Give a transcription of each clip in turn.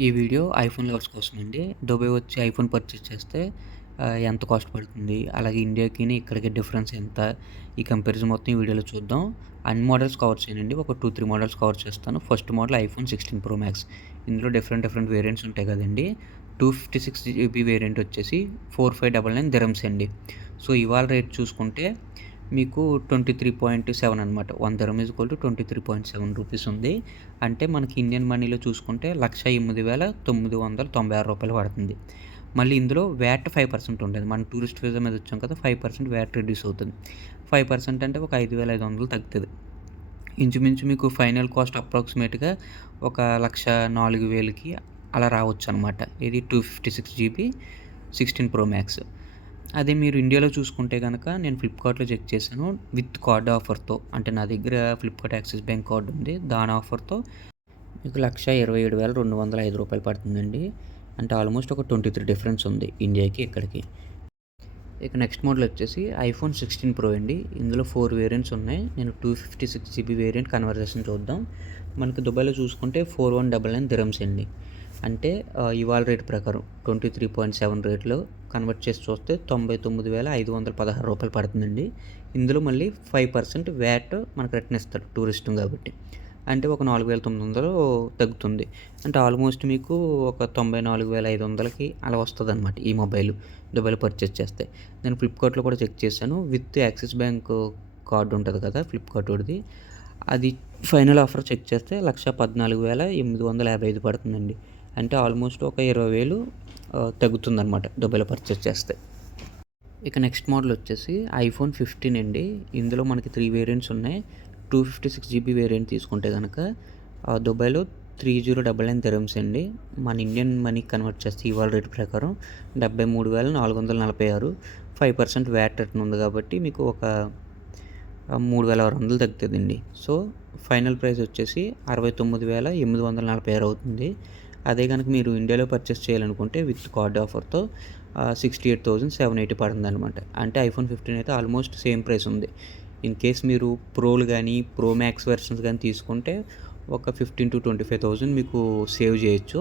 ఈ video iPhone lovers కోసమండి. Dubai వచ్చి iPhone purchase చేస్తే ఎంత కాస్ట్ పడుతుంది? అలాగే ఇండియాకిని ఇక్కడికి డిఫరెన్స్ ఎంత? ఈ కంపారిజన్ మొత్తం ఈ వీడియోలో చూద్దాం. అన్ని మోడల్స్ కవర్ చేయనండి. ఒక 2, 3 మోడల్స్ కవర్ చేస్తాను. First model iPhone 16 pro max. ఇందులో డిఫరెంట్ వేరియంట్స్ ఉంటాయి కదండీ! 256 జీబీ వేరియంట్ వచ్చేసి 4599 దిరమ్స్ అండి. సో, ఇవాళ రేట్ చూసుకుంటే మీకు 23.7 అనమాట. 1 దిర్హం ఈజ్ ఈక్వల్ టు 23.7 రూపీస్ ఉంది. అంటే మనకి ఇండియన్ మనీలో చూసుకుంటే 1,08,996 రూపాయలు పడుతుంది. మళ్ళీ ఇందులో వ్యాట్ 5% ఉంటుంది. మనం టూరిస్ట్ వీసా మీద వచ్చాం కదా! 5% వ్యాట్ రిడ్యూస్ అవుతుంది. 5% అంటే ఒక 5,500 తగ్గుతది. ఇంచుమించు మీకు ఫైనల్ కాస్ట్ అప్రాక్సిమేట్‌గా ఒక 1,04,000కి అలా రావచ్చనమాట. ఇది 256 జీబీ 16 ప్రో మ్యాక్స్. అదే మీరు ఇండియాలో చూసుకుంటే గనక నేను ఫ్లిప్‌కార్ట్‌లో చెక్ చేశాను. విత్ కార్డ్ ఆఫర్‌తో అంటే నా దగ్గర ఫ్లిప్‌కార్ట్ యాక్సిస్ బ్యాంక్ కార్డ్ ఉంది. దాని ఆఫర్‌తో మీకు 1,27,205 రూపాయలు పడుతుందండి. అంటే ఆల్మోస్ట్ ఒక 23 డిఫరెన్స్ ఉంది ఇండియాకి ఇక్కడికి. ఇక నెక్స్ట్ మోడల్ వచ్చేసి ఐఫోన్ 16 ప్రో అండి. ఇందులో 4 వేరియంట్స్ ఉన్నాయి. నేను 256 జీబీ వేరియంట్ కన్వర్జేషన్ చూద్దాం. మనకి దుబాయ్‌లో చూసుకుంటే 4199 దిర్హమ్స్ అండి. అంటే ఇవాళ రేట్ ప్రకారం 23.7 రేట్లో కన్వర్ట్ చేసి చూస్తే 99,516 రూపాయలు పడుతుందండి. ఇందులో మళ్ళీ 5% వ్యాట్ మనకు రిటర్న్ ఇస్తాడు టూరిస్ట్‌ం కాబట్టి. అంటే ఒక 4,900 తగ్గుతుంది. అంటే ఆల్మోస్ట్ మీకు ఒక 94,500కి అలా వస్తదనమాట ఈ మొబైల్ దుబాయ్‌లో పర్చేస్ చేస్తే. నేను ఫ్లిప్‌కార్ట్‌లో కూడా చెక్ చేశాను. విత్ యాక్సిస్ బ్యాంక్ కార్డ్ ఉంటది కదా! ఫ్లిప్‌కార్టోడిది. అది ఫైనల్ ఆఫర్ చెక్ చేస్తే 1,14,855 పడుతుందండి. అంటే ఆల్మోస్ట్ ఒక 20,000 తగ్గుతుందనమాట దుబాయ్‌లో పర్చేస్ చేస్తే. ఇక నెక్స్ట్ మోడల్ వచ్చేసి ఐఫోన్ 15 అండి. ఇందులో మనకి 3 వేరియంట్స్ ఉన్నాయి. 256 జీబీ వేరియంట్ తీసుకుంటే గనక దుబాయ్‌లో 3099 దిర్హమ్స్ అండి. మన ఇండియన్ మనీకి కన్వర్ట్ చేస్తే ఇవాళ రేట్ ప్రకారం 73,446. 5% వ్యాట్ రిటర్న్ ఉంది కాబట్టి మీకు ఒక 3,600 తగ్గుతదండి. సో, ఫైనల్ ప్రైస్ వచ్చేసి 69,846 అవుతుంది. అదే గనక మీరు ఇండియాలో పర్చేస్ చేయాలనుకుంటే విత్ కార్డ్ ఆఫర్‌తో 68,780 పడుతుందనమాట. అంటే ఐఫోన్ 15 అయితే ఆల్మోస్ట్ సేమ్ ప్రైస్ ఉంది. ఇన్ కేస్ మీరు ప్రోలు గానీ, ప్రో మ్యాక్స్ వెర్షన్స్ గానీ తీసుకుంటే ఒక 15,000-25,000 మీకు సేవ్ చేయొచ్చు.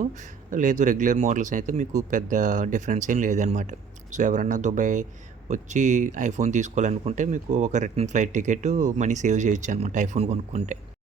లేదు రెగ్యులర్ మోడల్స్ అయితే మీకు పెద్ద డిఫరెన్స్ ఏం లేదనమాట. సో, ఎవరన్నా దుబాయ్ వచ్చి ఐఫోన్ తీసుకోవాలనుకుంటే మీకు ఒక return flight ticket money save చేయొచ్చనమాట ఐఫోన్ కొనుక్కుంటే.